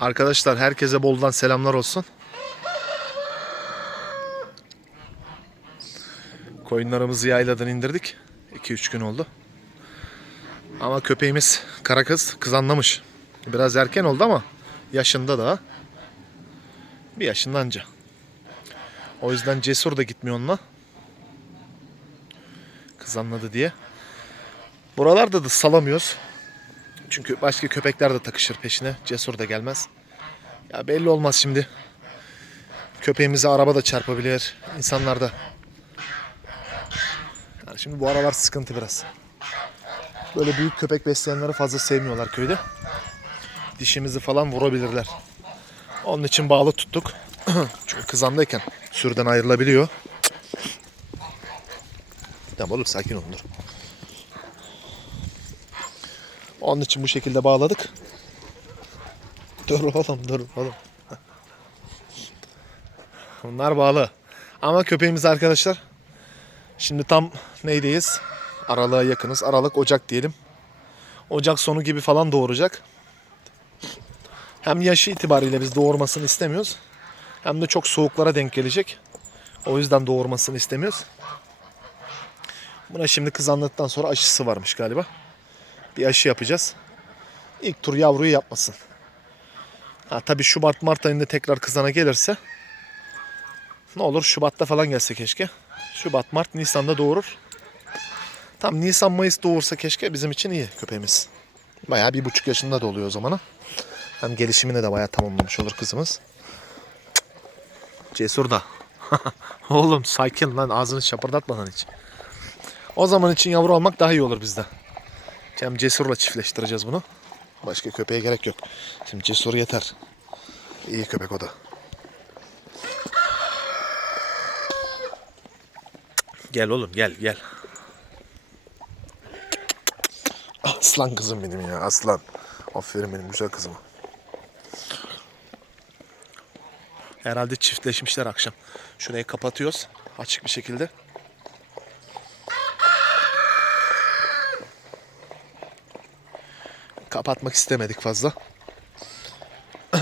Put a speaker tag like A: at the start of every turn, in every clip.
A: Arkadaşlar herkese boldan selamlar olsun. Koyunlarımızı yayladan indirdik. 2-3 gün oldu. Ama köpeğimiz kara kız kız anlamış. Biraz erken oldu ama yaşında daha. Bir yaşında anca. O yüzden cesur da gitmiyor onunla. Kız anladı diye. Buralarda da salamıyoruz. Çünkü başka köpekler de takışır peşine. Cesur da gelmez. Ya belli olmaz şimdi. Köpeğimizi araba da çarpabilir. İnsanlar da. Yani şimdi bu aralar sıkıntı biraz. Böyle büyük köpek besleyenleri fazla sevmiyorlar köyde. Dişimizi falan vurabilirler. Onun için bağlı tuttuk. Çünkü kızandayken sürüden ayrılabiliyor. Tamam oğlum sakin olun dur. Onun için bu şekilde bağladık. Dur oğlum dur oğlum. Bunlar bağlı. Ama köpeğimiz arkadaşlar. Şimdi tam neydeyiz? Aralığa yakınız. Aralık Ocak diyelim. Ocak sonu gibi falan doğuracak. Hem yaşı itibariyle biz doğurmasını istemiyoruz. Hem de çok soğuklara denk gelecek. O yüzden doğurmasını istemiyoruz. Buna şimdi kızandıktan sonra aşısı varmış galiba. Bir aşı yapacağız. İlk tur yavruyu yapmasın. Ha, tabii Şubat Mart ayında tekrar kızana gelirse ne olur Şubat'ta falan gelse keşke. Şubat Mart Nisan'da doğurur. Tam Nisan Mayıs doğursa keşke bizim için iyi köpeğimiz. Bayağı bir buçuk yaşında da oluyor o zamana. Hem gelişimini de bayağı tamamlamış olur kızımız. Cesur da. Oğlum sakin lan ağzını şapırdatmadan hiç. O zaman için yavru almak daha iyi olur bizde. Hem Cesur'la çiftleştireceğiz bunu. Başka köpeğe gerek yok. Şimdi Cesur yeter. İyi köpek o da. Gel oğlum gel gel. Aslan kızım benim ya aslan. Aferin benim güzel kızıma. Herhalde çiftleşmişler akşam. Şurayı kapatıyoruz açık bir şekilde. Kapatmak istemedik fazla.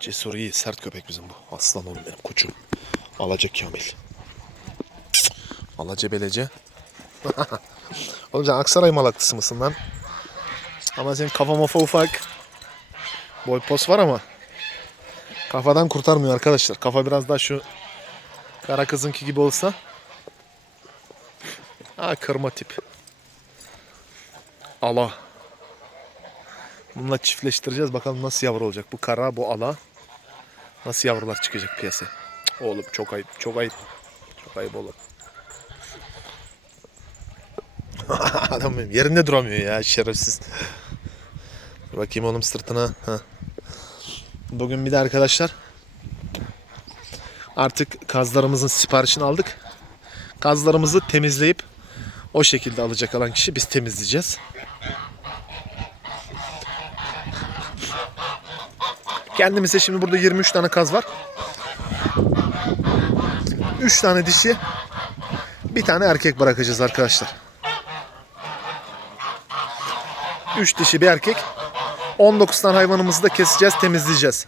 A: Cesur iyi, sert köpek bizim bu. Aslan oğlum benim koçum. Alaca Kamil. Alaca belece. oğlum sen Aksaray malaklısı mısın lan? Ama senin kafa mafa ufak. Boy pos var ama. Kafadan kurtarmıyor arkadaşlar. Kafa biraz daha şu kara kızınki gibi olsa. Ha kırma tip. Ala. Bununla çiftleştireceğiz. Bakalım nasıl yavru olacak. Bu kara, bu ala. Nasıl yavrular çıkacak piyasaya. Oğlum çok ayıp. Çok ayıp. Çok ayıp oğlum. Adam benim yerinde duramıyor ya şerefsiz. Bakayım oğlum sırtına. Ha. Bugün bir de arkadaşlar artık kazlarımızın siparişini aldık. Kazlarımızı temizleyip o şekilde alacak olan kişi biz temizleyeceğiz. Kendimize şimdi burada 23 tane kaz var. 3 tane dişi, bir tane erkek bırakacağız arkadaşlar. 3 dişi bir erkek. 19 tane hayvanımızı da keseceğiz, temizleyeceğiz.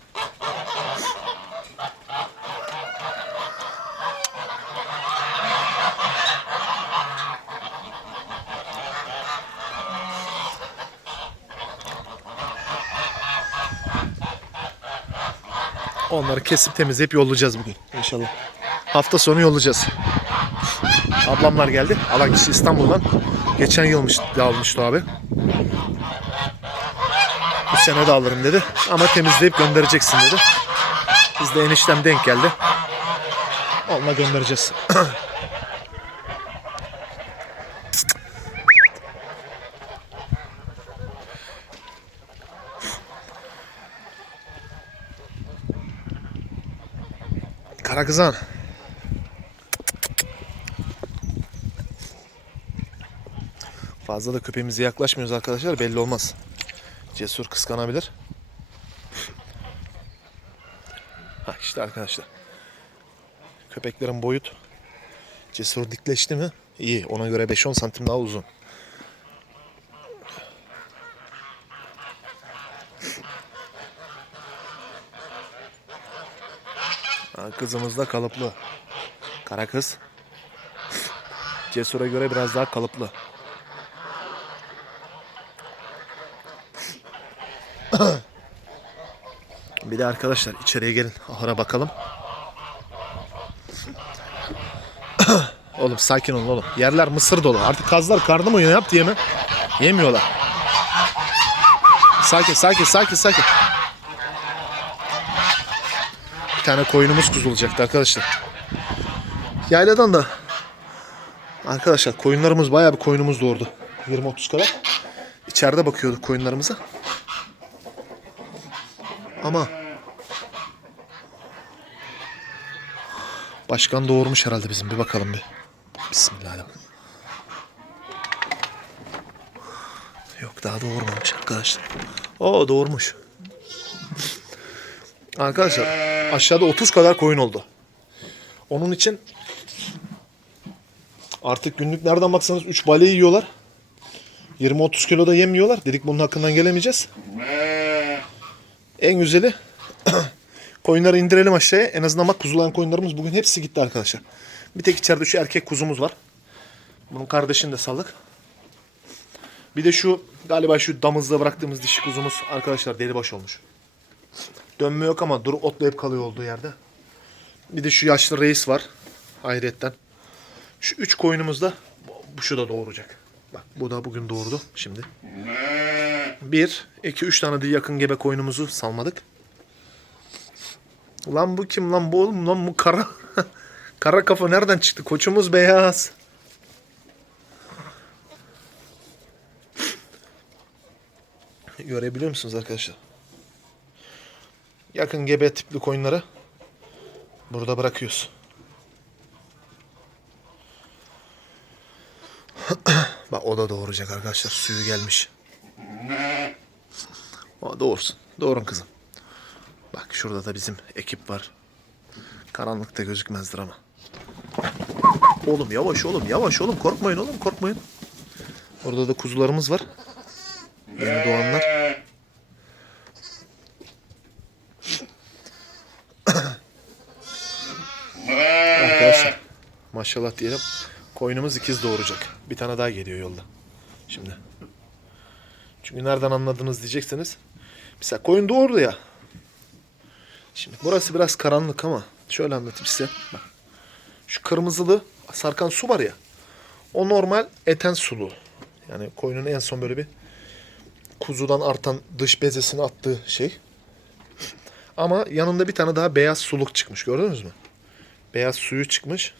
A: Onları kesip temizleyip yollayacağız bugün inşallah. Hafta sonu yollayacağız. Ablamlar geldi. Alan kişi İstanbul'dan. Geçen yılmış almıştı abi. Sene de alırım dedi. Ama temizleyip göndereceksin dedi. Biz de eniştem denk geldi. Onunla göndereceğiz. Kara kızan. Fazla da köpeğimize yaklaşmıyoruz arkadaşlar belli olmaz. Cesur kıskanabilir. Ha işte arkadaşlar. Köpeklerin boyut cesur dikleşti mi? İyi. Ona göre 5-10 santim daha uzun. Ha, kızımız da kalıplı. Kara kız. Cesur'a göre biraz daha kalıplı. Bir de arkadaşlar içeriye gelin. Ahıra bakalım. oğlum sakin olun oğlum. Yerler mısır dolu. Artık kazlar karnı mı yap diye mi? Yemiyorlar. Sakin sakin sakin sakin. Bir tane koyunumuz kuzulacaktı arkadaşlar. Yayladan da arkadaşlar koyunlarımız bayağı bir koyunumuz doğurdu. 20-30 kadar. İçeride bakıyorduk koyunlarımıza. Ama Başkan doğurmuş herhalde bizim. Bir bakalım bir. Bismillahirrahmanirrahim. Yok daha doğurmamış arkadaşlar. Oo doğurmuş. Arkadaşlar aşağıda 30 kadar koyun oldu. Onun için artık günlük nereden baksanız 3 bale yiyorlar. 20-30 kilo da yemiyorlar. Dedik bunun hakkından gelemeyeceğiz. En güzeli koyunları indirelim aşağıya. En azından bak kuzulan koyunlarımız bugün hepsi gitti arkadaşlar. Bir tek içeride şu erkek kuzumuz var. Bunun kardeşini de saldık. Bir de şu galiba şu damızda bıraktığımız dişi kuzumuz arkadaşlar delibaş olmuş. Dönme yok ama dur otlayıp kalıyor olduğu yerde. Bir de şu yaşlı reis var. Hayretten. Şu üç koyunumuz da bu şu da doğuracak. Bak bu da bugün doğurdu şimdi. Bir, iki, üç tane de yakın gebe koyunumuzu salmadık. Lan bu kim lan bu oğlum lan bu kara. kara kafa nereden çıktı? Koçumuz beyaz. Görebiliyor musunuz arkadaşlar? Yakın gebe tipli koyunları burada bırakıyoruz. Bak o da doğuracak arkadaşlar. Suyu gelmiş. O doğursun. Doğurun kızım. Bak şurada da bizim ekip var. Karanlıkta gözükmezdir ama. Oğlum yavaş oğlum yavaş oğlum korkmayın oğlum korkmayın. Orada da kuzularımız var. Yeni doğanlar. Arkadaşlar maşallah diyelim. Koyunumuz ikiz doğuracak. Bir tane daha geliyor yolda. Şimdi. Çünkü nereden anladınız diyeceksiniz. Mesela koyun doğurdu ya. Şimdi burası biraz karanlık ama şöyle anlatayım size. Bak. Şu kırmızılı sarkan su var ya. O normal eten sulu. Yani koyunun en son böyle bir kuzudan artan dış bezesini attığı şey. Ama yanında bir tane daha beyaz suluk çıkmış. Gördünüz mü? Beyaz suyu çıkmış.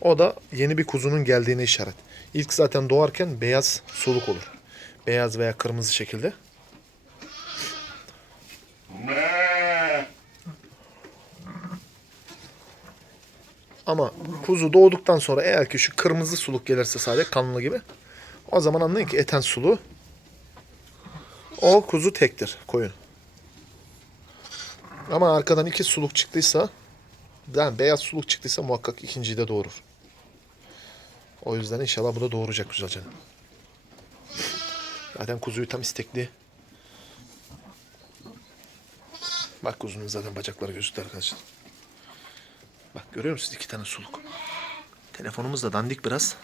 A: O da yeni bir kuzunun geldiğine işaret. İlk zaten doğarken beyaz soluk olur. Beyaz veya kırmızı şekilde. Ama kuzu doğduktan sonra eğer ki şu kırmızı suluk gelirse sadece kanlı gibi o zaman anlayın ki eten sulu o kuzu tektir koyun. Ama arkadan iki suluk çıktıysa yani beyaz suluk çıktıysa muhakkak ikinciyi de doğurur. O yüzden inşallah bu da doğuracak güzelce. Zaten kuzuyu tam istekli. Bak kuzunun zaten bacakları gözüktü arkadaşlar. Bak görüyor musunuz iki tane suluk. Telefonumuz da dandik biraz.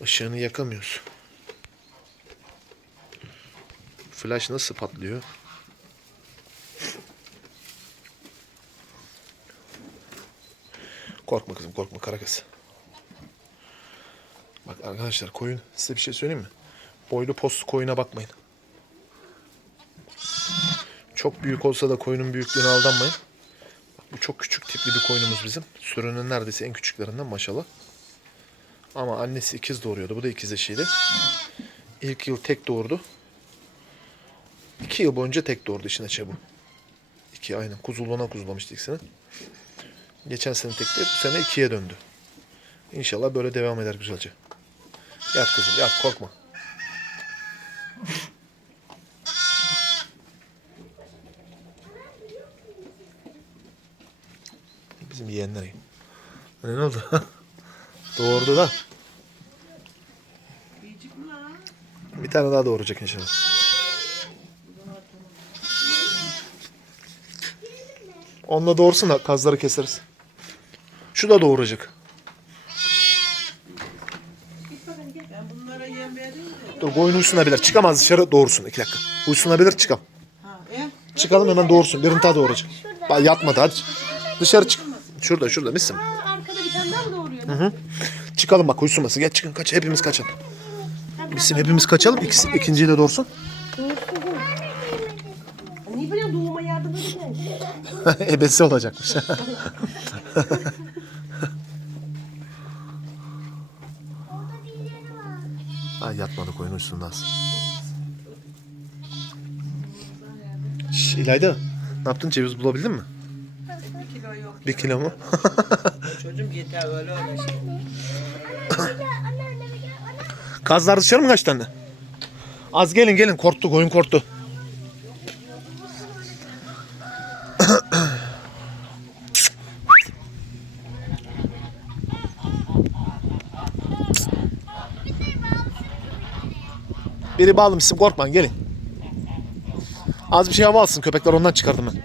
A: Işığını yakamıyoruz. Flash nasıl patlıyor? Korkma kızım korkma kara kız. Bak arkadaşlar koyun size bir şey söyleyeyim mi? Boylu postu koyuna bakmayın. Çok büyük olsa da koyunun büyüklüğüne aldanmayın. Bak, bu çok küçük tipli bir koyunumuz bizim. Sürünün neredeyse en küçüklerinden maşallah. Ama annesi ikiz doğuruyordu. Bu da ikiz eşiydi. İlk yıl tek doğurdu. İki yıl boyunca tek doğurdu işin açığı bu. İki aynen. Kuzuluğuna kuzulamıştı ikisini. Geçen sene tekti. Bu sene ikiye döndü. İnşallah böyle devam eder güzelce. Yat kızım yat korkma. Bizim yeğenler. Ne oldu? Doğurdu da. Bir tane daha doğuracak inşallah. Onunla doğursun da kazları keseriz. Şu da doğuracak.
B: Ben bunlara yem verdim de.
A: Dur koyun uysunabilir. Çıkamaz dışarı doğursun. iki dakika. Uysunabilir çıkam. Çıkalım hemen doğursun. Birini daha doğuracak. Bak yatmadı hadi. Dışarı çık. Şurada şurada misin?
C: Arkada bir tane daha mı doğuruyor?
A: Çıkalım bak uyusunmasın. Gel çıkın kaç. Hepimiz kaçalım. Bizim hepimiz kaçalım. İkisi, ikinciyi de doğursun.
C: Niye böyle doğuma yardım edin?
A: Ebesi olacakmış. Ay yatmadı koyun uyusun lazım. Şş, İlayda ne yaptın ceviz bulabildin mi?
B: Bir kilo yok.
A: Bir kilo mu?
B: Çocuğum yeter öyle öyle şey.
A: Kazlar dışarı mı kaç tane? Az gelin gelin korktu koyun korktu. Biri bağlı mısın korkmayın gelin. Az bir şey hava alsın köpekler ondan çıkardım ben.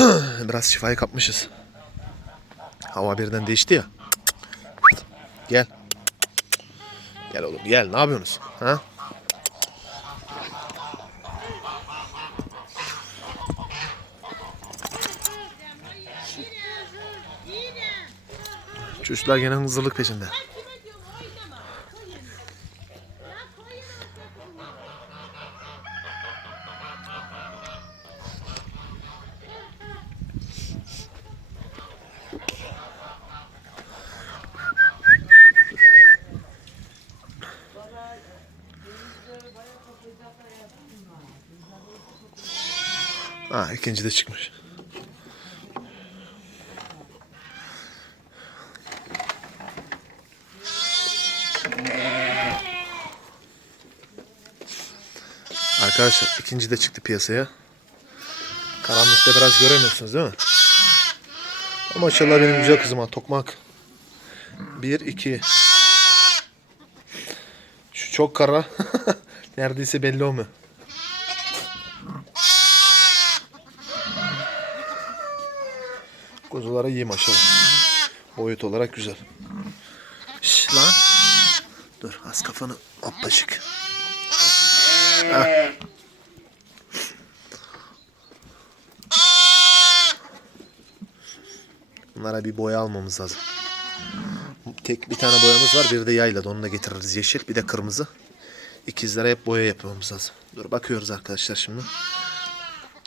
A: Biraz şifayı kapmışız. Hava birden değişti ya. Gel. Gel oğlum gel. Ne yapıyorsunuz? Ha? Çocuklar gene hızlılık peşinde. Ha ikinci de çıkmış. Arkadaşlar ikinci de çıktı piyasaya. Karanlıkta biraz göremiyorsunuz değil mi? Ama maşallah benim güzel kızıma tokmak. Bir, iki. Şu çok kara. Neredeyse belli olmuyor. Kuzulara iyi maşallah. Boyut olarak güzel. Şş lan. Dur az kafanı hoppacık. Heh. Bunlara bir boya almamız lazım. Tek bir tane boyamız var. Bir de yayla. Onu da getiririz. Yeşil bir de kırmızı. İkizlere hep boya yapmamız lazım. Dur bakıyoruz arkadaşlar şimdi.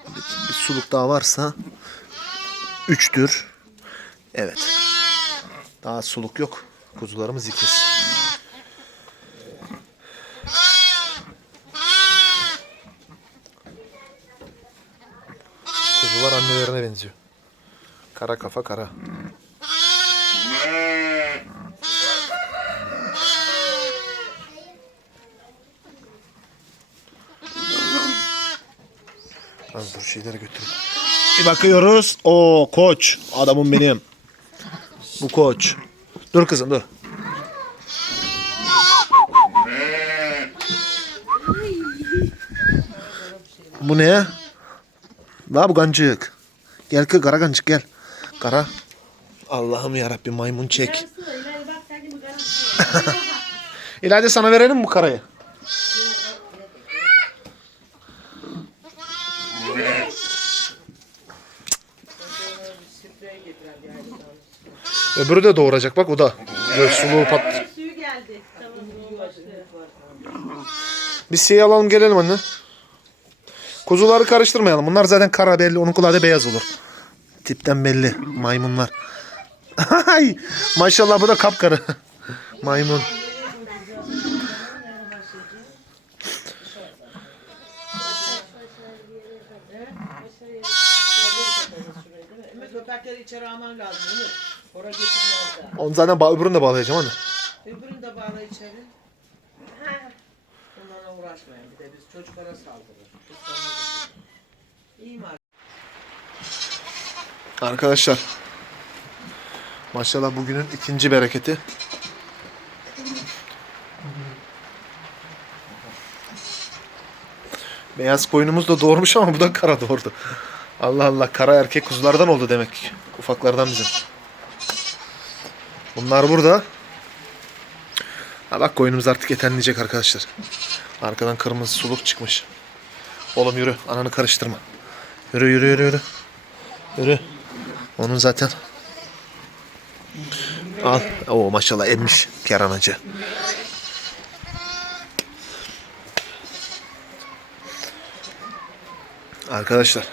A: Bir, bir suluk daha varsa Üçtür. Evet. Daha suluk yok. Kuzularımız ikiz. Kuzular annelerine benziyor. Kara kafa kara. Az dur şeyleri götürün. Bir bakıyoruz. O koç. Adamım benim. Bu koç. Dur kızım dur. Bu ne? La bu gancık. Gel kız kara gancık gel. Kara. Allah'ım yarabbim maymun çek. İleride sana verelim mi bu karayı? Öbürü de doğuracak bak o da. Böyle suluğu pat. Biz şey alalım gelelim anne. Kuzuları karıştırmayalım. Bunlar zaten kara belli. Onun kulağı da beyaz olur. Tipten belli. Maymunlar. Ay, Maşallah bu da kapkarı. Maymun.
B: Köpekleri.
A: Onu zaten ba- öbürünü de bağlayacağım anne.
B: Öbürünü de bağla içeri. Onlarla uğraşmayın. Bir de biz çocuklara saldırır. Kıskanıyoruz. İyi mi abi?
A: Arkadaşlar. Maşallah bugünün ikinci bereketi. Beyaz koyunumuz da doğurmuş ama bu da kara doğurdu. Allah Allah kara erkek kuzulardan oldu demek ki. Ufaklardan bizim. Bunlar burada. Ha bak koyunumuz artık etenleyecek arkadaşlar. Arkadan kırmızı suluk çıkmış. Oğlum yürü ananı karıştırma. Yürü yürü yürü yürü. Yürü. Onun zaten Al. Oo maşallah emmiş piyaranacı. Arkadaşlar.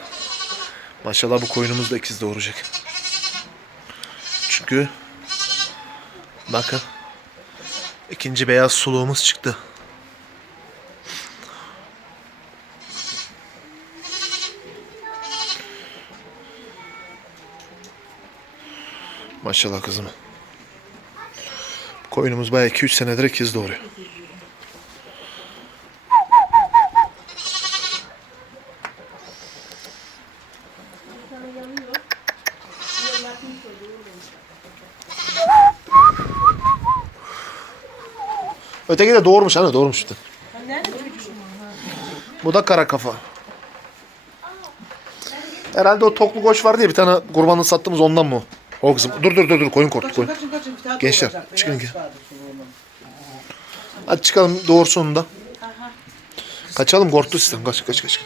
A: Maşallah bu koyunumuz da ikiz doğuracak. Çünkü bakın ikinci beyaz suluğumuz çıktı. Maşallah kızım. Koyunumuz bayağı 2-3 senedir ikiz doğuruyor. Öteki de doğurmuş hani doğurmuş. işte. Bu da kara kafa. Herhalde o toklu koç var diye bir tane kurbanını sattığımız ondan mı? O? O kızım. Dur dur dur dur koyun korktu koyun.
B: kaçın kaçın. Bir tane
A: Gençler,
B: doğuracak.
A: çıkın
B: Beyaz
A: gel. Hadi çıkalım doğursun da. Kaçalım korktu sizden. Kaç kaç kaç.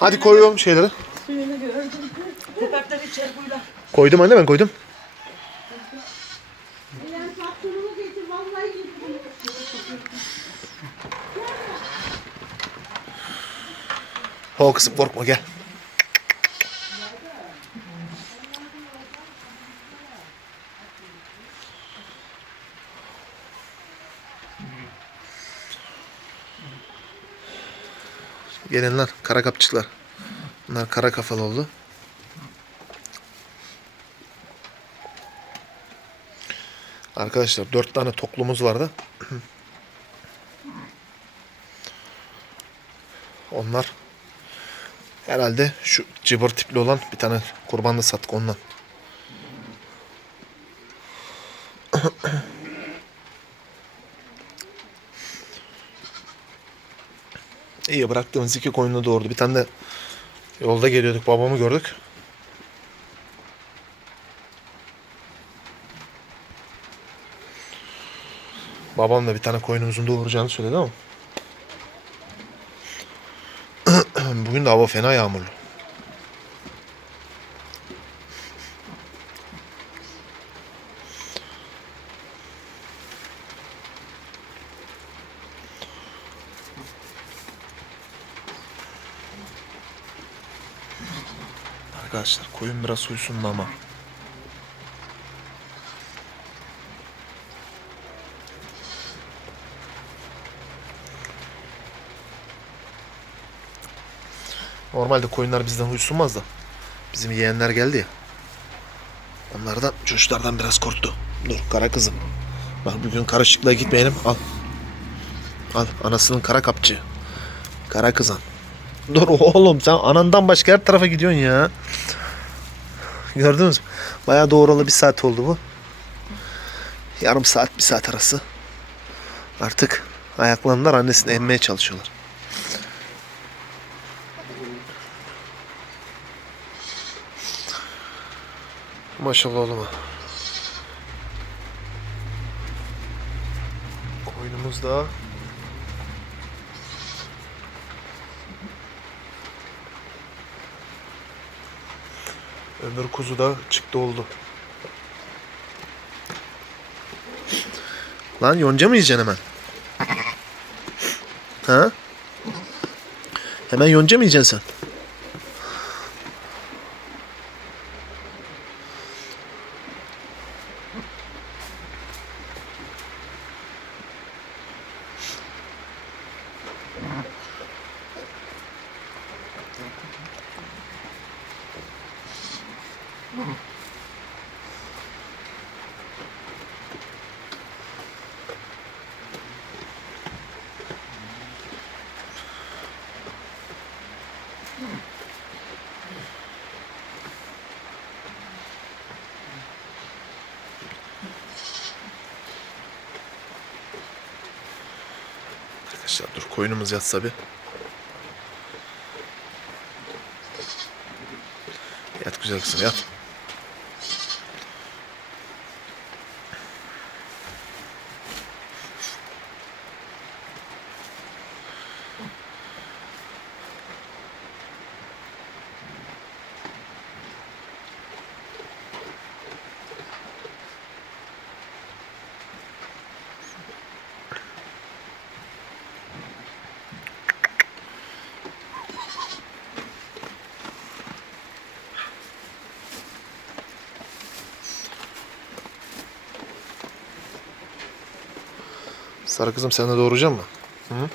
A: Hadi koyuyorum şeyleri. Koydum anne ben koydum.
C: Ulan patronunu getir vallahi getir.
A: Ho kızım korkma gel. Gelin lan kara kapçıklar. Bunlar kara kafalı oldu. Arkadaşlar dört tane toklumuz vardı. Onlar Herhalde şu cıbır tipli olan bir tane kurbanla sattık ondan. İyi bıraktığımız iki koyunu doğurdu. Bir tane de yolda geliyorduk babamı gördük. Babam da bir tane koyunumuzun doğuracağını söyledi ama. Bugün de hava fena yağmurlu. Arkadaşlar koyun biraz uyusun ama. Normalde koyunlar bizden huysunmaz da. Bizim yeğenler geldi ya. Onlardan, çocuklardan biraz korktu. Dur kara kızım. Bak bugün karışıklığa gitmeyelim. Al. Al anasının kara kapçı. Kara kızan. Dur oğlum sen anandan başka her tarafa gidiyorsun ya. Gördünüz mü? Bayağı doğralı bir saat oldu bu. Yarım saat bir saat arası. Artık ayaklarından annesini emmeye çalışıyorlar. Maşallah oğluma. Koyunumuz da Ömür kuzu da çıktı oldu. Lan yonca mı yiyeceksin hemen? Ha? Hemen yonca mı yiyeceksin sen? Arkadaşlar dur koyunumuz yatsa bir. Yat güzel kızım yat. Sarı kızım sen de doğuracak mı? Hı?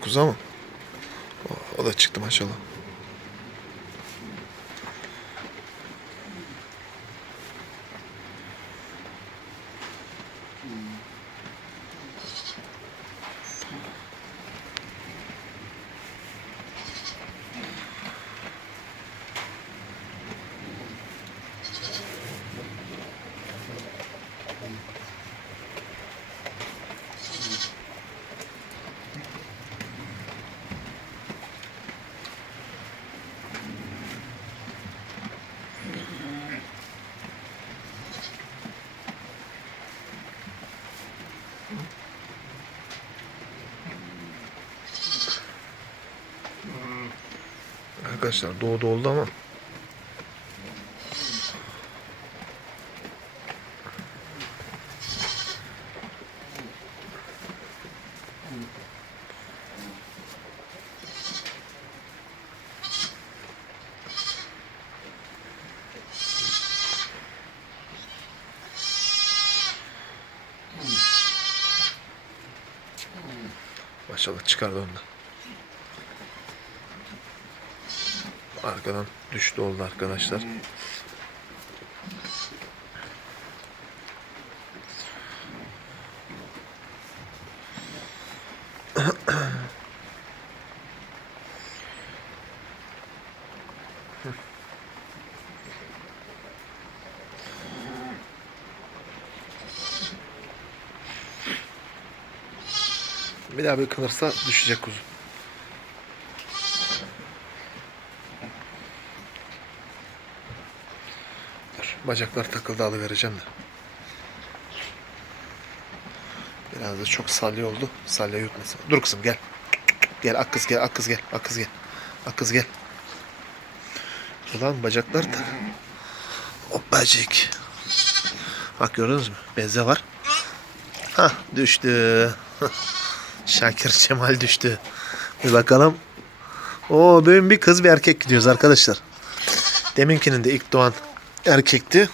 A: Kuzu ama. O, o da çıktı maşallah. Arkadaşlar doğdu oldu ama. Maşallah çıkardı onu da. Arkadan düştü oldu arkadaşlar. Bir daha bir kınırsa düşecek kuzu. Dur, bacaklar takıldı alıvereceğim de. Biraz da çok salya oldu. Salya yutmasın. Dur kızım gel. Gel ak kız gel ak kız gel ak kız gel. Ak kız gel. Ulan bacaklar tak. Hoppacık. Bak gördünüz mü? Beze var. Hah düştü. Şakir Cemal düştü. Bir bakalım. Oo bugün bir kız bir erkek gidiyoruz arkadaşlar. Deminkinin de ilk doğan erkekti.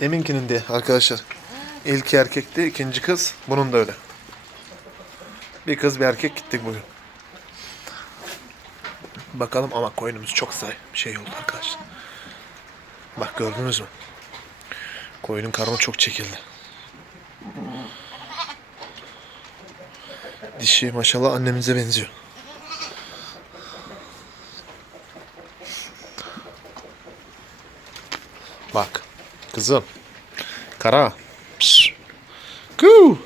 A: Deminkinin de arkadaşlar ilk erkekti, ikinci kız. Bunun da öyle. Bir kız bir erkek gittik bugün. Bakalım ama koyunumuz çok şey oldu arkadaşlar. Bak gördünüz mü? Koyunun karnı çok çekildi. Dişi maşallah annemize benziyor. Bak. Kızım. Kara. Pişt. Kuu.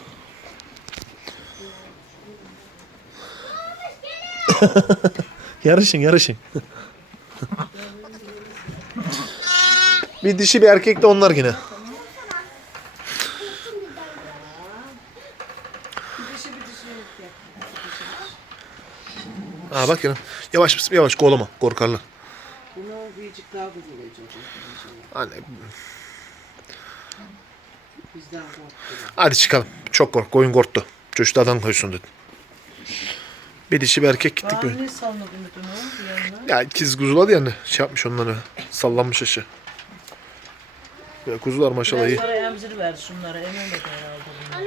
A: yarışın yarışın. bir dişi bir erkek de onlar yine. Aa bak yine. Yavaş yavaş koluma korkarlar.
B: Bunu birazcık daha kuzulayacak.
A: Anne, hadi çıkalım. Çok kork. Koyun korktu. Çocuk adam koysun dedi. Bir dişi bir erkek gittik
B: Bana
A: böyle.
B: niye salmadın bütün o yanına?
A: Ya ikiz kuzular yani şey yapmış onları. Sallanmış aşı. Ya kuzular maşallah iyi.
B: Biraz sonra emzir ver şunları. Ememek herhalde bunlar.